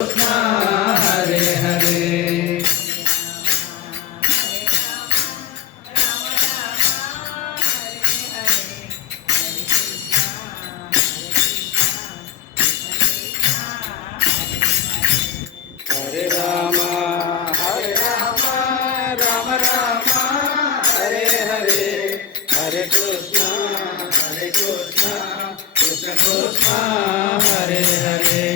Hare Hare Hare Ram Ram Ram Hare Hare Hare Krishna Krishna Krishna Hare Hare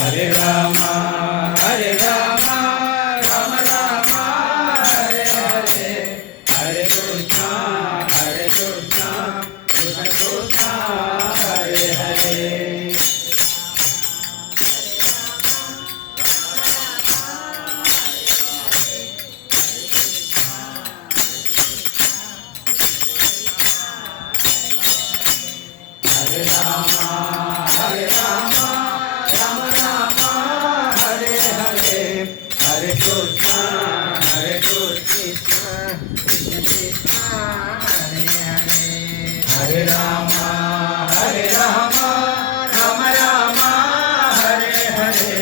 Hare Ram Ram Ram Hare Hare Hare Krishna Krishna Krishna Hare Hare Hare Ram Ram Ram Hare Hare Hare Krishna Krishna Krishna Hare Hare Hare Ram Ram Ram Hare Hare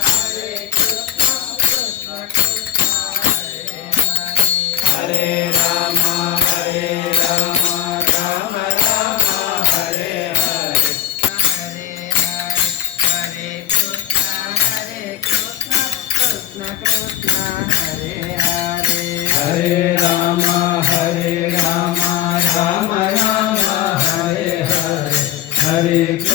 Hare Krishna Krishna Krishna Hare Hare Hare Ram Hare Ram Ram Ram Hare Hare Hare Krishna Krishna Krishna Hare Hare Hare Ram Ram Ram Hare Hare Hare